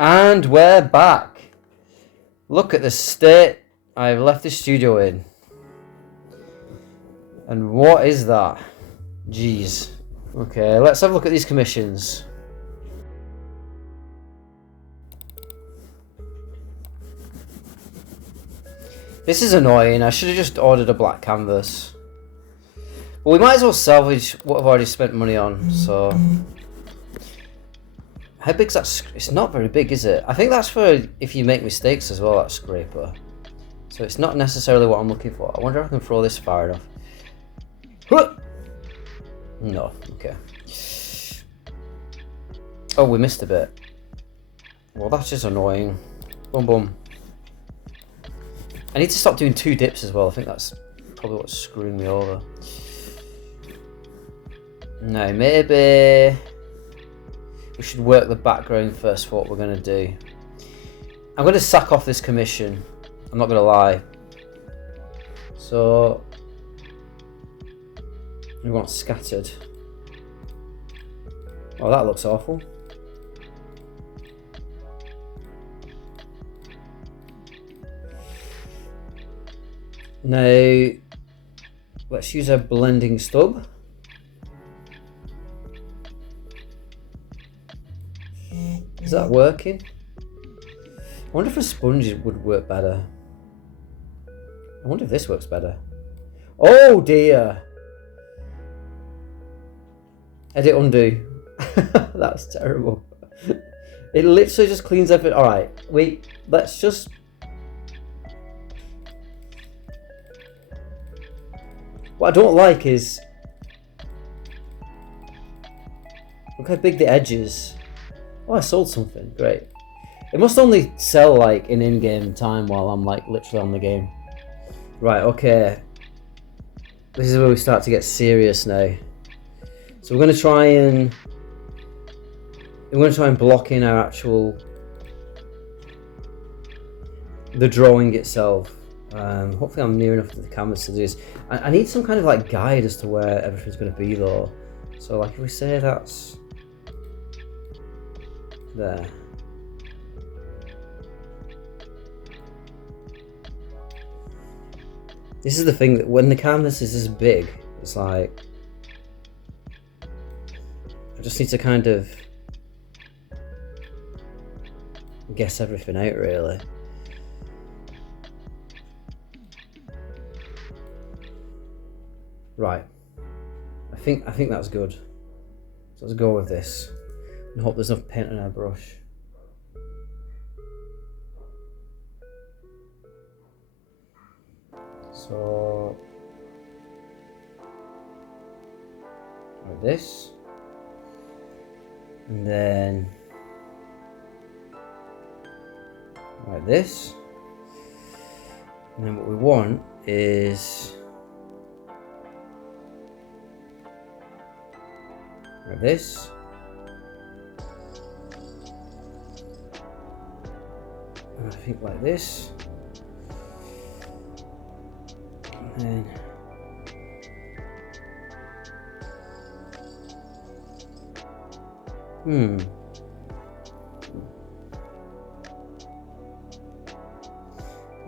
And we're back. Look at the state I've left the studio in. And what is that? Jeez. Okay, let's have a look at these commissions. This is annoying. I should have just ordered a black canvas. But we might as well salvage what I've already spent money on, so... How big's that? It's not very big, is it? I think that's for if you make mistakes as well, that scraper. So it's not necessarily what I'm looking for. I wonder if I can throw this far enough. No, okay. Oh, we missed a bit. Well, that's just annoying. Boom, boom. I need to stop doing 2 dips as well. I think that's probably what's screwing me over. Now, maybe we should work the background first for what we're going to do. I'm going to sack off this commission. I'm not going to lie. So, we want scattered. Oh, that looks awful. Now, let's use our blending stub. Is that working? I wonder if a sponge would work better. I wonder if this works better. Oh dear! Edit undo. That's terrible. It literally just cleans up it. Alright, wait, let's just... What I don't like is... Look how big the edge is. Oh, I sold something. Great. It must only sell like in-game time while I'm like literally on the game. Right, okay. This is where we start to get serious now. So we're going to try and block in our actual the drawing itself. Hopefully I'm near enough to the canvas to do this. I need some kind of like guide as to where everything's going to be though. So like if we say that's there. This is the thing, that when the canvas is this big, it's like I just need to kind of guess everything out really. Right. I think that's good. So let's go with this. And hope there's enough paint on our brush. So like this. And then like this. And then what we want is like this. And I think like this. And then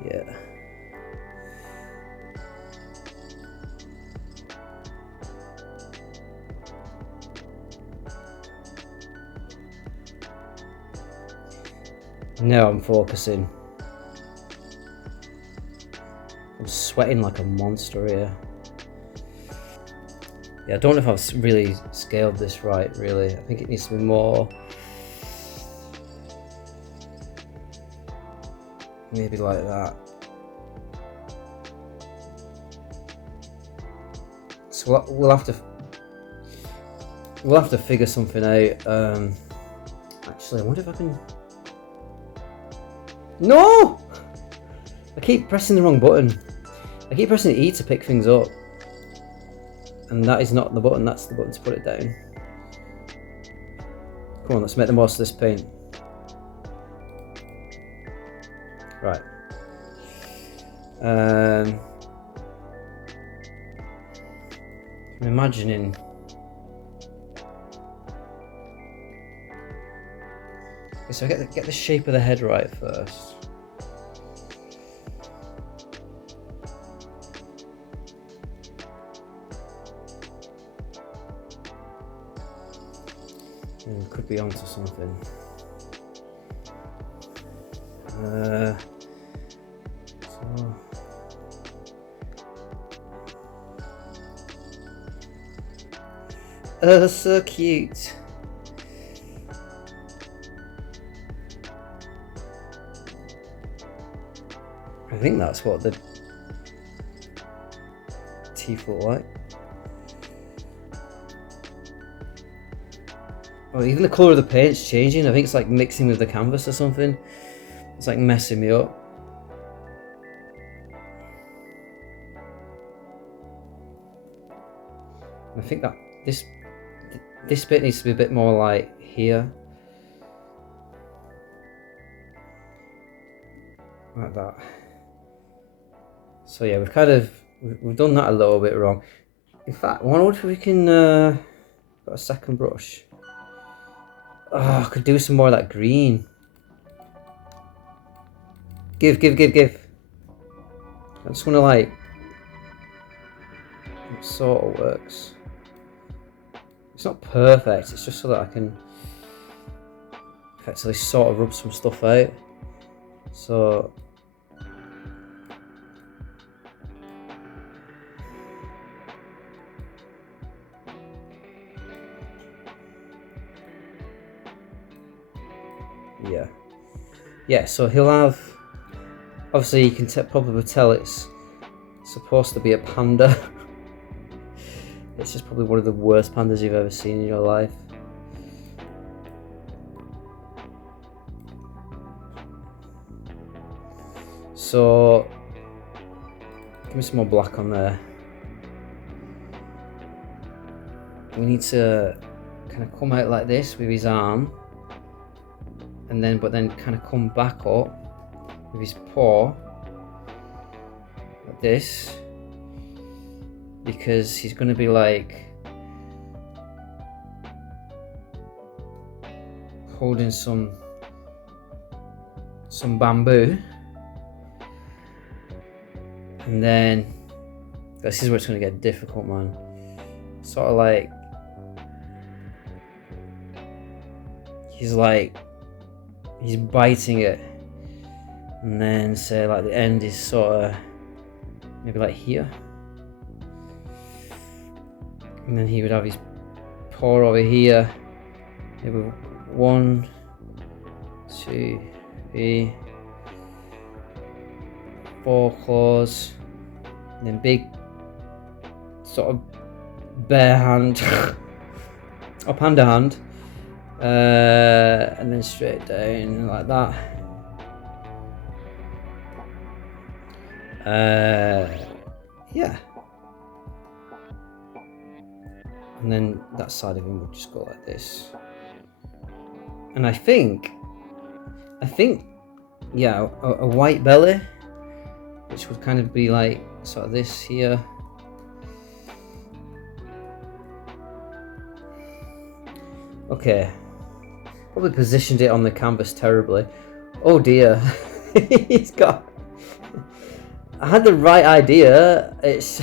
yeah. Now I'm focusing. I'm sweating like a monster here. Yeah, I don't know if I've really scaled this right, really. I think it needs to be more... maybe like that. So we'll have to figure something out. Actually, I wonder if I can... No! I keep pressing the wrong button. I keep pressing E to pick things up. And that is not the button, that's the button to put it down. Come on, let's make the most of this paint. Right. I'm imagining Okay, so I get the shape of the head right first. Could be onto something. So cute. I think that's what the teeth look like. Oh, even the colour of the paint's changing. I think it's like mixing with the canvas or something. It's like messing me up. I think that this bit needs to be a bit more like here. Like that. So yeah, we've done that a little bit wrong. In fact, I wonder if we can got a second brush. Oh, I could do some more of that green. Give. I just want to like, it sort of works. It's not perfect, it's just so that I can effectively sort of rub some stuff out. So, yeah, so he'll have, obviously you can probably tell it's supposed to be a panda. It's just probably one of the worst pandas you've ever seen in your life. So, give me some more black on there. We need to kind of come out like this with his arm. And then, but then kind of come back up with his paw, like this, because he's going to be like holding some bamboo, and then this is where it's going to get difficult, man. Sort of like he's biting it, and then say like the end is sort of maybe like here, and then he would have his paw over here, maybe 1, 2, 3, 4 claws, and then big sort of bear hand or panda hand. And then straight down like that. Yeah. And then that side of him would just go like this. And I think, yeah, a white belly, which would kind of be like sort of this here. Okay. Probably positioned it on the canvas terribly. Oh dear. He's got... I had the right idea. It's...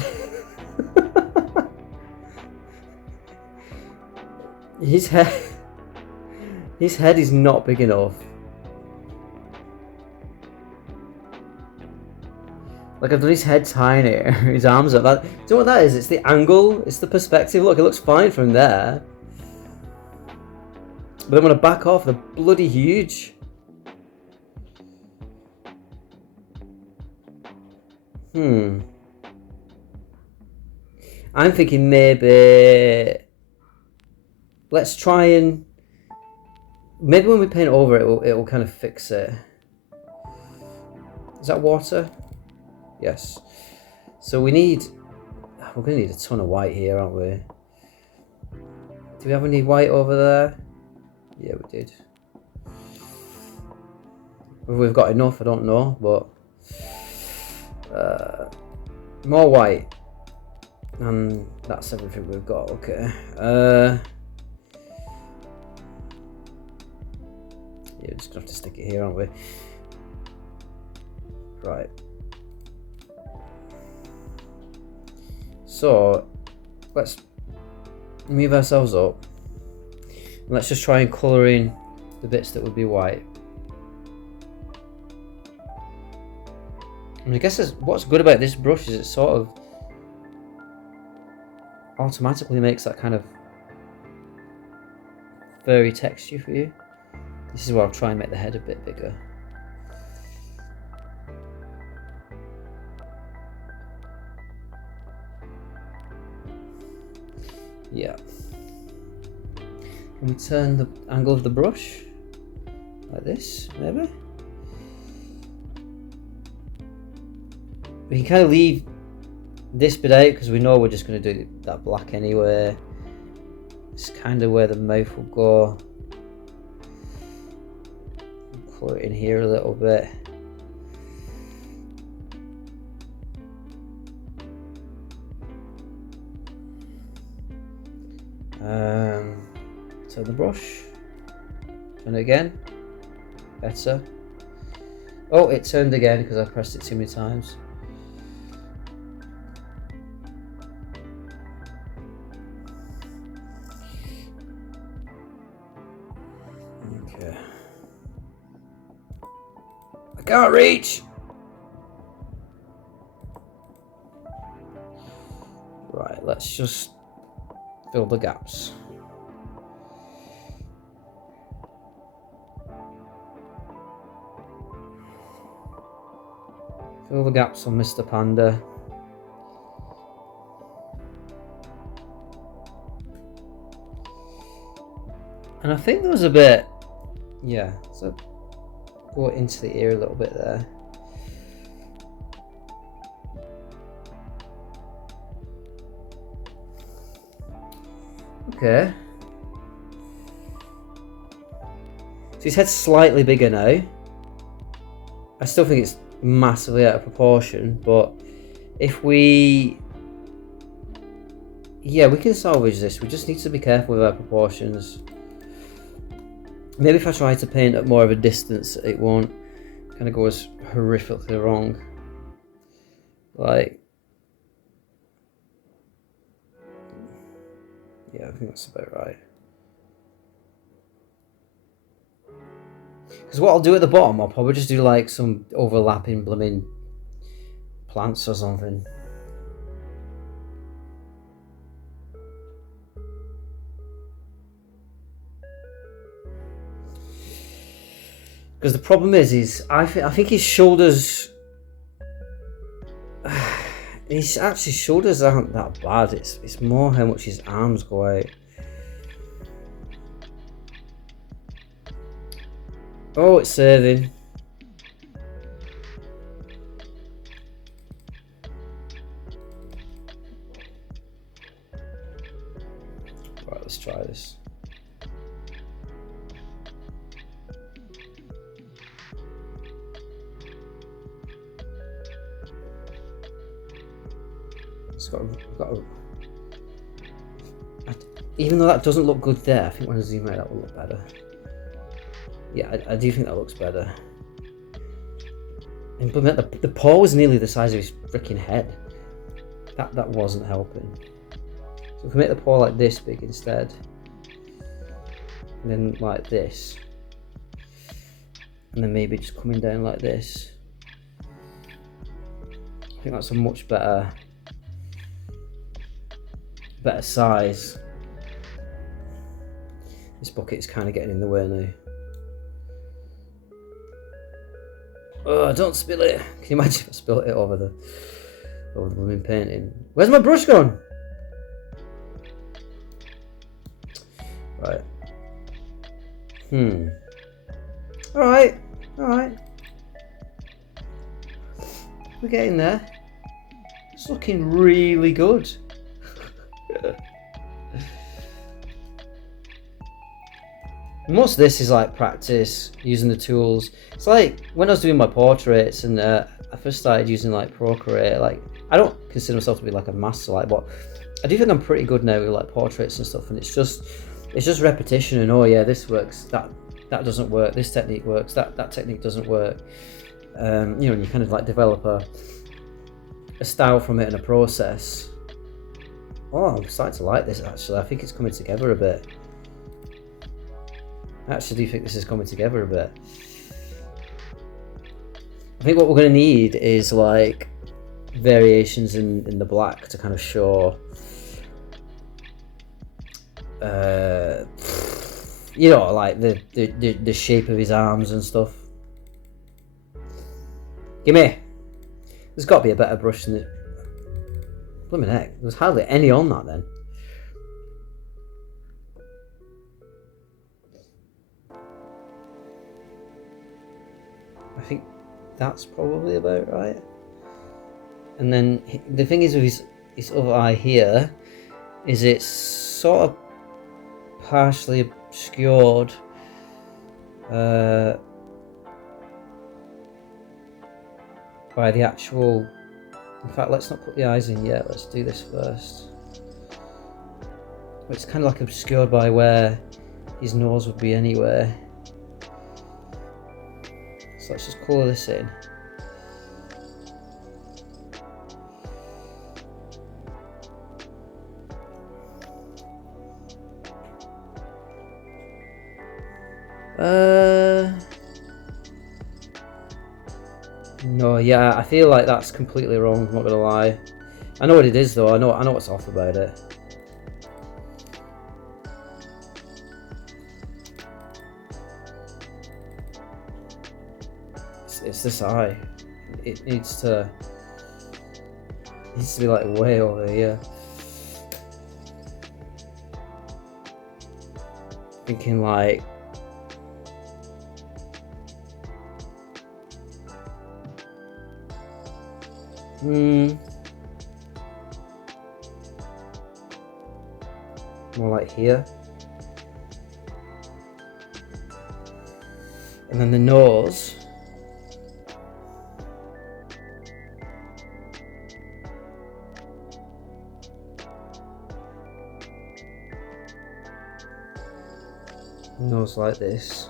His head is not big enough. Like, I've done his head tiny, his arms up. That, do you know what that is? It's the angle, it's the perspective. Look, it looks fine from there. But I'm going to back off, they're bloody huge. I'm thinking maybe... Let's try and... Maybe when we paint over it, it will kind of fix it. Is that water? Yes. So we need... We're going to need a ton of white here, aren't we? Do we have any white over there? Yeah, we did. Whether we've got enough, I don't know, but more white, and that's everything we've got. Okay. Yeah, just gonna have to stick it here, aren't we? Right. So let's move ourselves up. And let's just try and colour in the bits that would be white. And I guess what's good about this brush is it sort of automatically makes that kind of furry texture for you. This is where I'll try and make the head a bit bigger. Yeah. Can we turn the angle of the brush like this, maybe? We can kind of leave this bit out because we know we're just going to do that black anyway. It's kind of where the mouth will go. Colour it in here a little bit. Turn the brush. Turn it again. Better. Oh, it turned again because I pressed it too many times. Okay. I can't reach! Right, let's just fill the gaps. Fill the gaps on Mr. Panda. And I think there was a bit, yeah, so go into the ear a little bit there. Okay. So his head's slightly bigger now. I still think it's massively out of proportion, but if we, yeah, we can salvage this. We just need to be careful with our proportions. Maybe if I try to paint at more of a distance, it won't kind of go as horrifically wrong. Like, yeah, I think that's about right. Because what I'll do at the bottom, I'll probably just do like some overlapping blooming plants or something. Because the problem is I think his shoulders, his actually shoulders aren't that bad. It's more how much his arms go out. Oh, it's serving. Right, let's try this. It's got a, even though that doesn't look good there, I think when I zoom out that will look better. Yeah, I do think that looks better. And but the paw was nearly the size of his freaking head. That wasn't helping. So if we make the paw like this big instead, and then like this, and then maybe just coming down like this, I think that's a much better size. This bucket is kind of getting in the way now. Oh, don't spill it. Can you imagine if I spilled it over the blooming painting? Where's my brush gone? Right. Alright. We're getting there. It's looking really good. Most of this is like practice, using the tools. It's like when I was doing my portraits and I first started using like Procreate, like I don't consider myself to be like a master, like, but I do think I'm pretty good now with like portraits and stuff, and it's just repetition and oh yeah, this works, that that doesn't work, this technique works, that technique doesn't work. You know, and you kind of like develop a style from it and a process. Oh, I'm starting to like this actually. I think it's coming together a bit. I actually do think this is coming together a bit. I think what we're going to need is like variations in the black to kind of show you know, like the shape of his arms and stuff. Gimme! There's got to be a better brush than it. Blimmin' heck, there's hardly any on that then. I think that's probably about right. And then the thing is with his other eye here, is it's sort of partially obscured by the actual. In fact, let's not put the eyes in yet. Let's do this first. It's kind of like obscured by where his nose would be anyway. So let's just colour this in. No, yeah, I feel like that's completely wrong, I'm not gonna lie. I know what it is though, I know what's off about it. It's this eye. It needs to be like way over here. Thinking like more like here. And then the nose. Nose like this.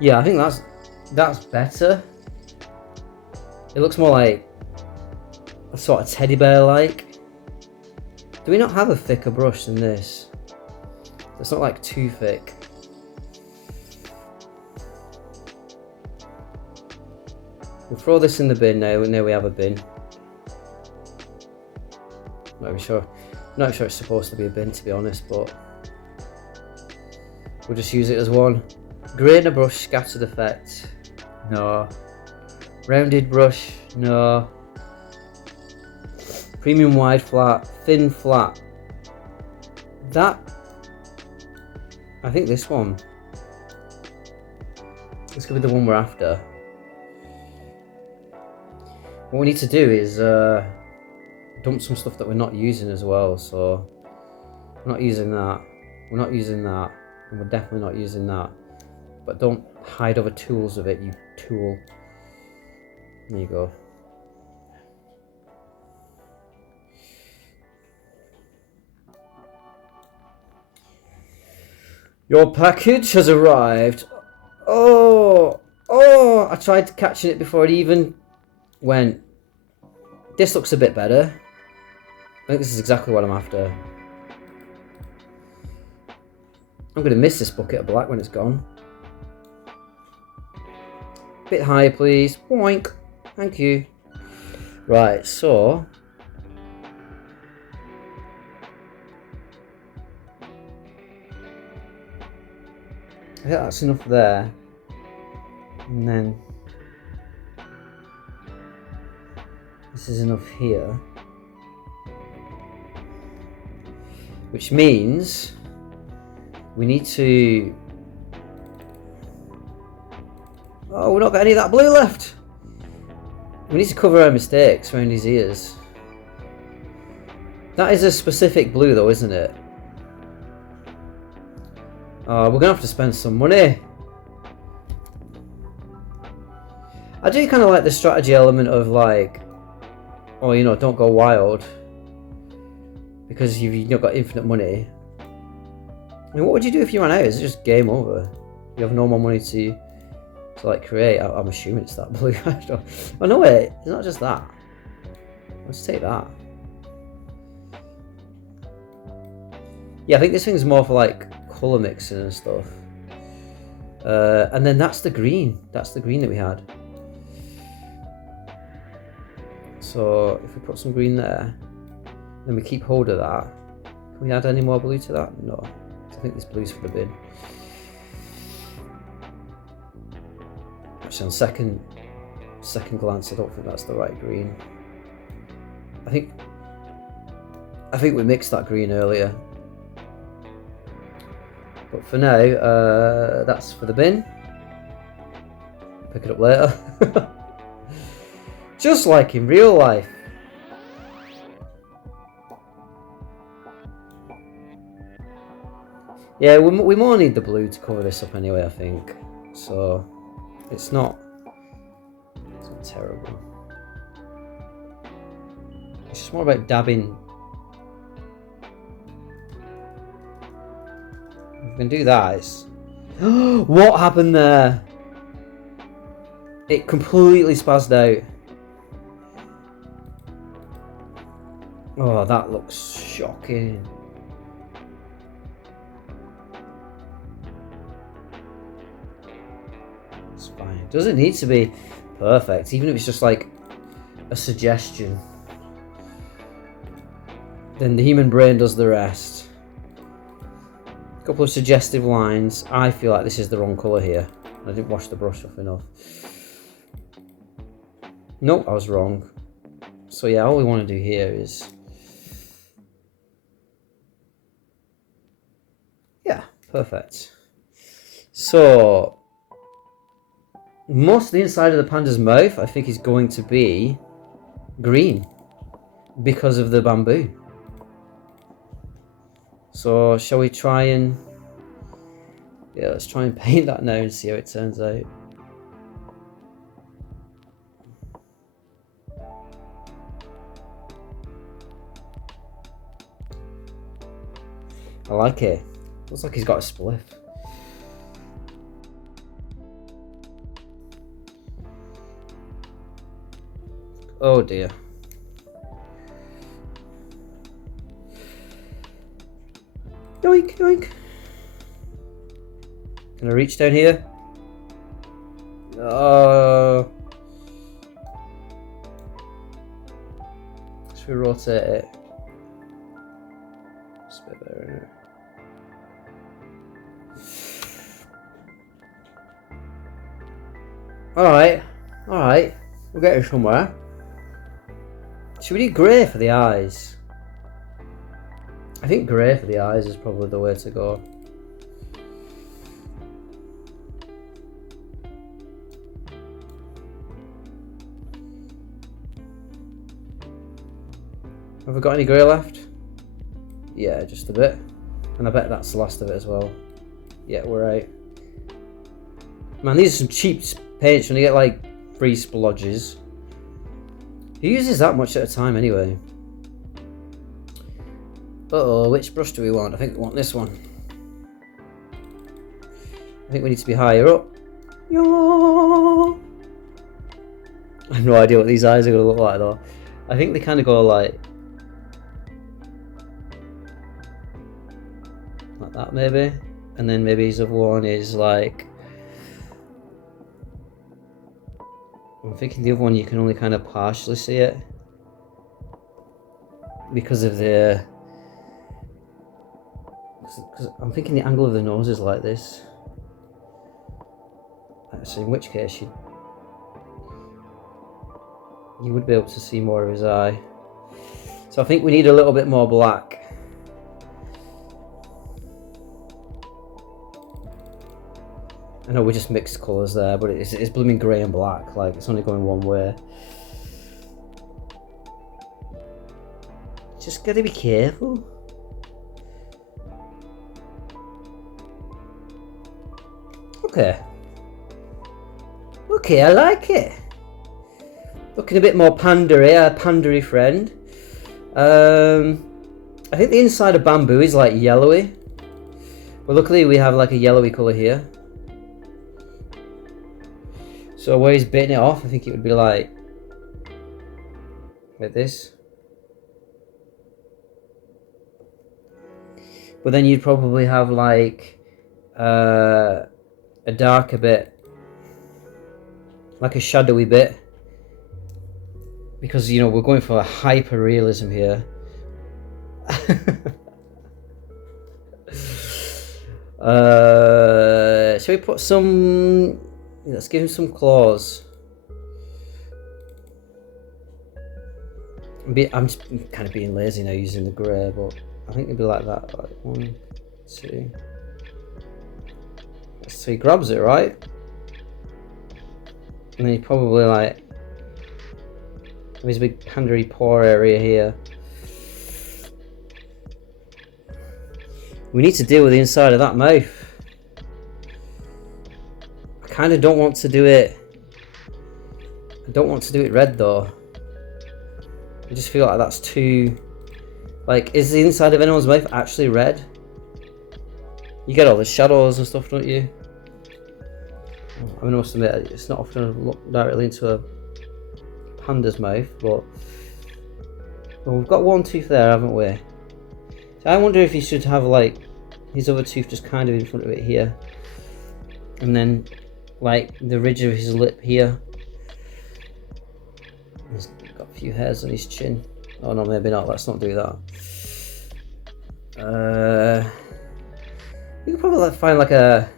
Yeah, I think that's better. It looks more like a sort of teddy bear like. Do we not have a thicker brush than this? It's not like too thick. We'll throw this in the bin now. Now we have a bin. Not sure it's supposed to be a bin, to be honest, but we'll just use it as one. Grainer brush, scattered effect. No. Rounded brush. No. Premium wide flat. Thin flat. That. I think this one. This could be the one we're after. What we need to do is dump some stuff that we're not using as well. So we're not using that. We're not using that. And we're definitely not using that. But don't hide other tools of it, you tool. There you go. Your package has arrived. Oh, I tried catching it before it even went. This looks a bit better. I think this is exactly what I'm after. I'm going to miss this bucket of black when it's gone. Bit higher, please. Boink. Thank you. Right, so I think that's enough there. And then this is enough here. Which means we need to. Oh, we're not got any of that blue left. We need to cover our mistakes around his ears. That is a specific blue though, isn't it? We're gonna have to spend some money. I do kind of like the strategy element of like or you know, don't go wild because you've not got infinite money. I mean, what would you do if you ran out? Is it just game over? You have no more money to like create. I'm assuming it's that blue. Oh no, wait, it's not just that. Let's take that. Yeah, I think this thing's more for like color mixing and stuff. And then that's the green. That's the green that we had. So if we put some green there, then we keep hold of that. Can we add any more blue to that? No. I think this blue's for the bin. Actually, on second glance, I don't think that's the right green. I think we mixed that green earlier. But for now, that's for the bin. Pick it up later. Just like in real life. Yeah, we more need the blue to cover this up anyway, I think. So it's not terrible. It's just more about dabbing. We can do that. It's... What happened there? It completely spazzed out. Oh, that looks shocking. It's fine. It doesn't need to be perfect, even if it's just like a suggestion. Then the human brain does the rest. A couple of suggestive lines. I feel like this is the wrong colour here. I didn't wash the brush off enough. Nope, I was wrong. So yeah, all we want to do here is... Yeah, perfect. So, most of the inside of the panda's mouth, I think, is going to be green because of the bamboo. So, shall we try and... Yeah, let's try and paint that now and see how it turns out. I like it. Looks like he's got a spliff. Oh dear. Yoink, yoink. Can I reach down here? Oh. Should we rotate it? It's a bit better, isn't it? Alright, we're getting somewhere. Should we do grey for the eyes? I think grey for the eyes is probably the way to go. Have we got any grey left? Yeah, just a bit. And I bet that's the last of it as well. Yeah, we're right. Man, these are some cheap paints when you get like free splodges. Who uses that much at a time anyway? Uh-oh, which brush do we want? I think we want this one. I think we need to be higher up. Yo! I have no idea what these eyes are going to look like though. I think they kind of go like that maybe. And then maybe his other one is like... I'm thinking the other one you can only kind of partially see it. Because of the... Because I'm thinking the angle of the nose is like this. So in which case you would be able to see more of his eye. So I think we need a little bit more black. I know we just mixed colours there, but it's blooming grey and black, like it's only going one way. Just gotta be careful. Okay. Okay, I like it. Looking a bit more panda-y, a panda-y friend. I think the inside of bamboo is like yellowy. But luckily we have like a yellowy colour here. So where he's bitten it off, I think it would be like this. But then you'd probably have like a darker bit, like a shadowy bit, because you know we're going for a hyper realism here. Shall we put some? Let's give him some claws. I'm just kind of being lazy now using the grey, but I think it'd be like that. Like 1, 2. So he grabs it, right? And then he probably like there's a big pandery paw area here. We need to deal with the inside of that mouth. I kind of don't want to do it. I don't want to do it red though. I just feel like that's too. Like, is the inside of anyone's mouth actually red? You get all the shadows and stuff, don't you? I mean, I must admit, it's not often to look directly into a panda's mouth, but well, we've got one tooth there, haven't we? So I wonder if he should have like his other tooth just kind of in front of it here, and then like the ridge of his lip here. He's got a few hairs on his chin. Oh no, maybe not. Let's not do that. You could probably find like a.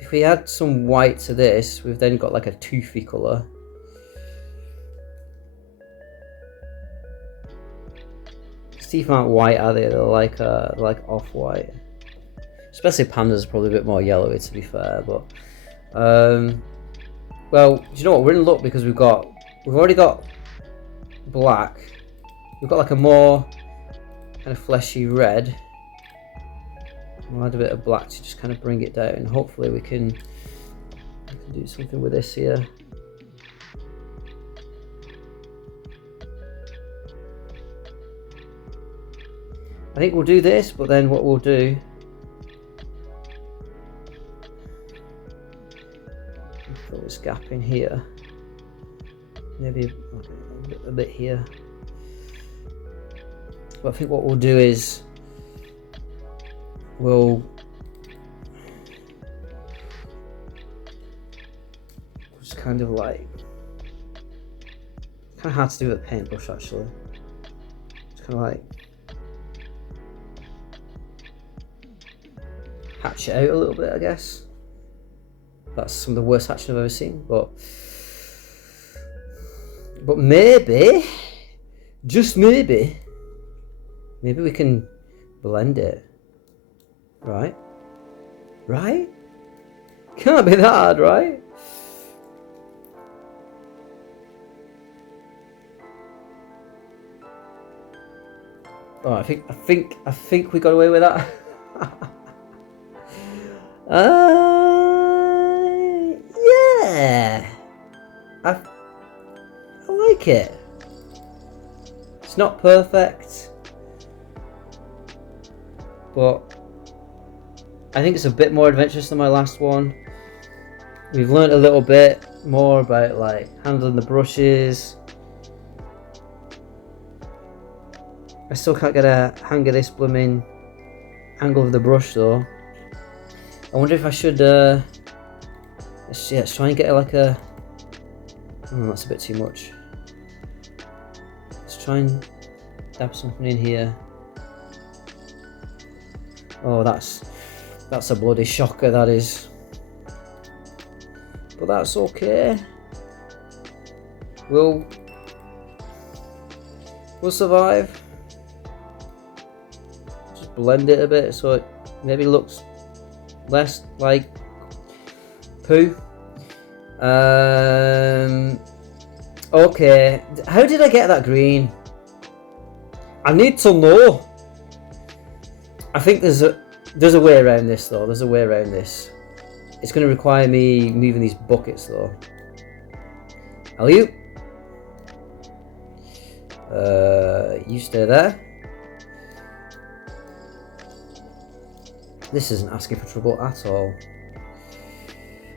If we add some white to this, we've then got like a toothy colour. His teeth aren't white, are they? They're like off-white. Especially pandas are probably a bit more yellowy, to be fair. But well, do you know what? We're in luck because we've already got black. We've got like a more kind of fleshy red. We'll add a bit of black to just kind of bring it down, and hopefully we can do something with this here. I think we'll do this, but then what we'll do, fill this gap in here, maybe a bit here. But I think what we'll do is we'll just kind of like, kind of hard to do with a paintbrush actually. Just kind of like hatch it out a little bit, I guess. That's some of the worst hatching I've ever seen, but maybe, just maybe we can blend it. Right? Right? Can't be that hard, right? Oh, I think we got away with that. Yeah. I like it. It's not perfect, but I think it's a bit more adventurous than my last one. We've learned a little bit more about like handling the brushes. I still can't get a hang of this blooming angle of the brush though. I wonder if I should let's try and get like a, oh, that's a bit too much. Let's try and dab something in here. Oh, that's a bloody shocker, that is. But that's okay. We'll survive. Just blend it a bit so it maybe looks less like poo. Okay. How did I get that green? I need to know. I think there's a way around this though. There's a way around this. It's going to require me moving these buckets though. Alley-oop. You stay there. This isn't asking for trouble at all.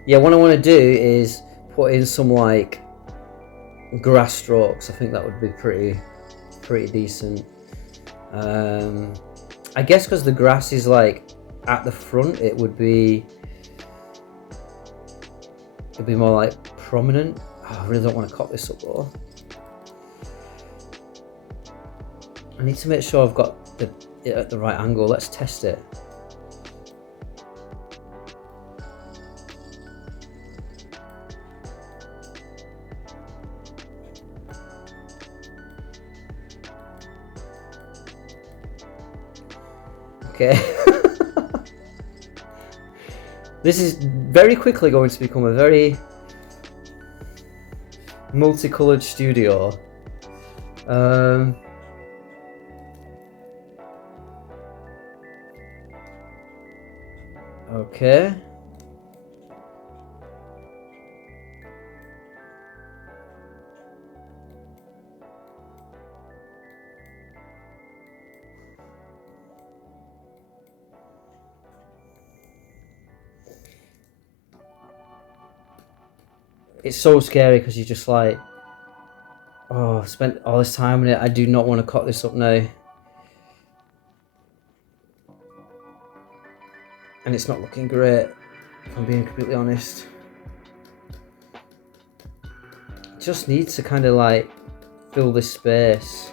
Yeah, what I want to do is put in some like grass strokes. I think that would be pretty decent. I guess because the grass is like at the front, it'd be more like prominent. Oh, I really don't want to cut this up though. I need to make sure I've got it at the right angle. Let's test it. Okay. This is very quickly going to become a very multicolored studio. Okay. It's so scary because you're just like, oh, I've spent all this time on it. I do not want to cut this up now. And it's not looking great, if I'm being completely honest. It just needs to kind of like fill this space.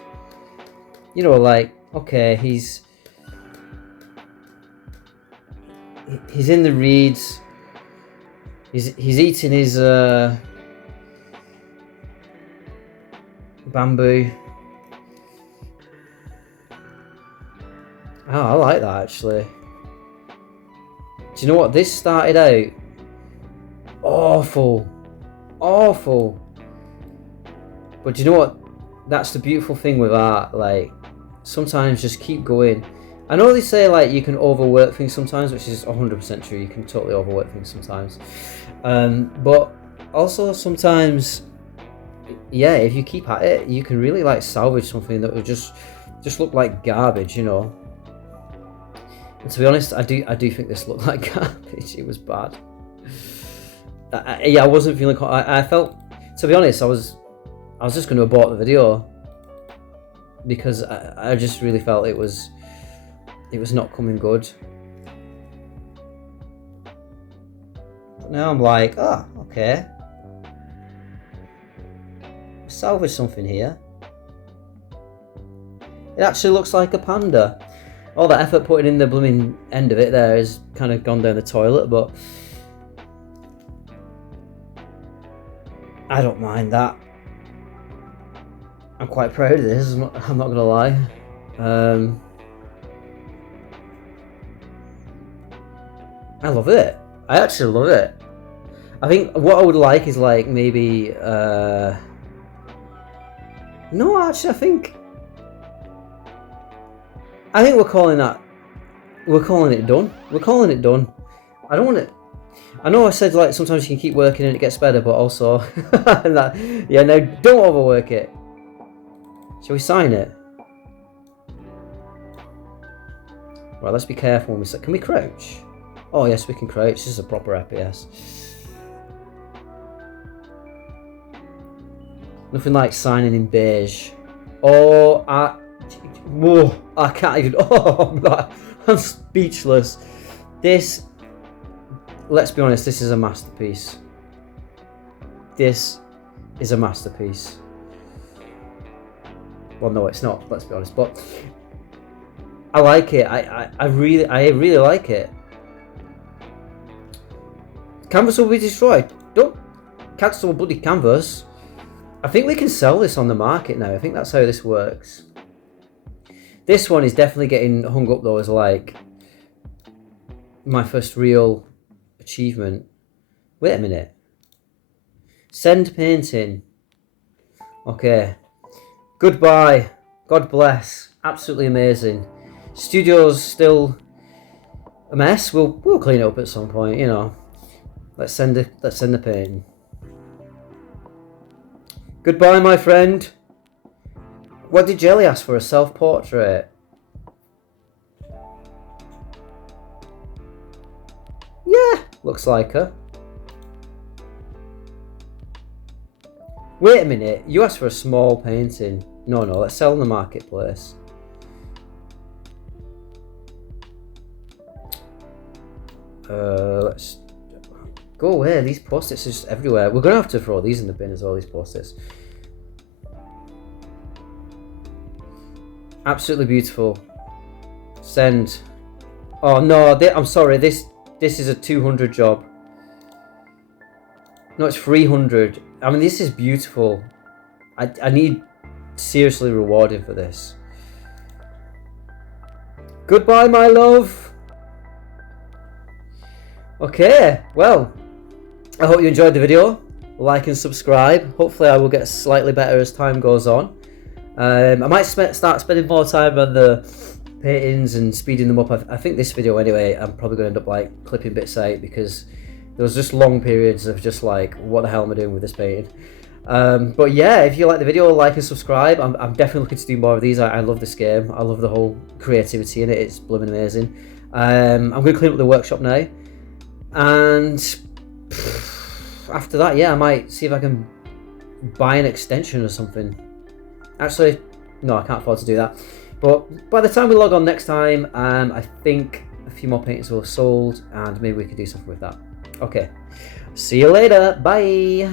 You know, like, okay, he's in the reeds. He's eating his bamboo. Oh, I like that actually. Do you know what? This started out awful. But do you know what? That's the beautiful thing with art. Like, sometimes just keep going. I know they say like you can overwork things sometimes, which is 100% true. You can totally overwork things sometimes. But also sometimes, yeah, if you keep at it, you can really like salvage something that would just look like garbage, you know. And to be honest, I do think this looked like garbage. It was bad. Yeah, I wasn't feeling. I felt, to be honest, I was just going to abort the video because I just really felt it was not coming good. But now I'm like, oh, okay. Salvage something here. It actually looks like a panda. All that effort putting in the blooming end of it there has kind of gone down the toilet, but I don't mind that. I'm quite proud of this, I'm not gonna lie. I love it. I actually love it. I think what I would like is like maybe no, actually I think we're calling it done. We're calling it done. I don't want it. I know I said like sometimes you can keep working and it gets better, but also that, yeah, no, don't overwork it. Shall we sign it? Right, let's be careful when we say. Can we crouch? Oh yes, we can crouch. This is a proper FPS. Nothing like signing in beige. Oh, whoa! I can't even. Oh, I'm speechless. This. Let's be honest. This is a masterpiece. This is a masterpiece. Well, no, it's not. Let's be honest, but I like it. I really like it. Canvas will be destroyed. Don't cancel a bloody canvas. I think we can sell this on the market now. I think that's how this works. This one is definitely getting hung up though as like my first real achievement. Wait a minute. Send painting. Okay. Goodbye. God bless. Absolutely amazing. Studio's still a mess. We'll clean it up at some point, you know. Let's send a painting. Goodbye, my friend. What did Jelly ask for? A self-portrait? Yeah, looks like her. Wait a minute, you asked for a small painting. No, let's sell in the marketplace. Let's go away. These post-its are just everywhere. We're gonna have to throw these in the bin as well, these post-its. Absolutely beautiful. Send. Oh no, I'm sorry, this is a 200 job. No, it's 300. I mean, this is beautiful. I need seriously rewarding for this. Goodbye, my love. Okay, well, I hope you enjoyed the video. Like and subscribe. Hopefully I will get slightly better as time goes on. I might start spending more time on the paintings and speeding them up. I think this video anyway, I'm probably going to end up like clipping bits out because there was just long periods of just like, what the hell am I doing with this painting? But yeah, if you like the video, like and subscribe. I'm definitely looking to do more of these. I love this game. I love the whole creativity in it. It's blooming amazing. I'm going to clean up the workshop now. And after that, yeah, I might see if I can buy an extension or something. Actually, no, I can't afford to do that. But by the time we log on next time, I think a few more paintings will have sold and maybe we could do something with that. Okay, see you later. Bye.